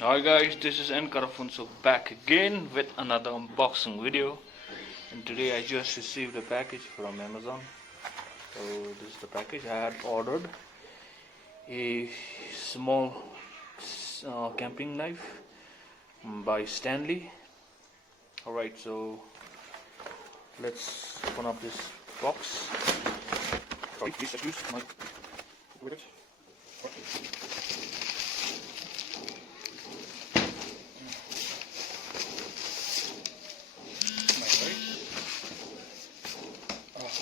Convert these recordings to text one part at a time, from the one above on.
Hi guys, this is Karafunso back again with another unboxing video, and today I just received a package from Amazon. So this is the package. I had ordered a small camping knife by Stanley. Alright, so let's open up this box. Sorry, please excuse my with it.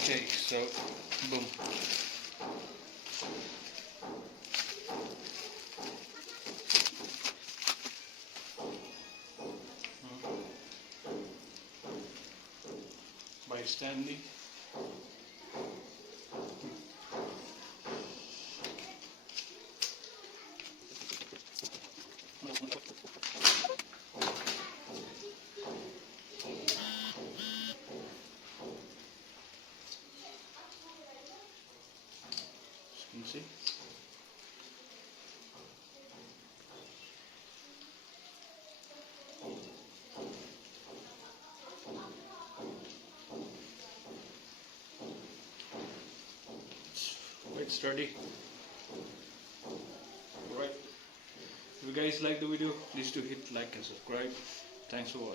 Okay, so boom. By Stanley. You can see. Quite sturdy. Alright. If you guys like the video, please do hit like and subscribe. Thanks for watching.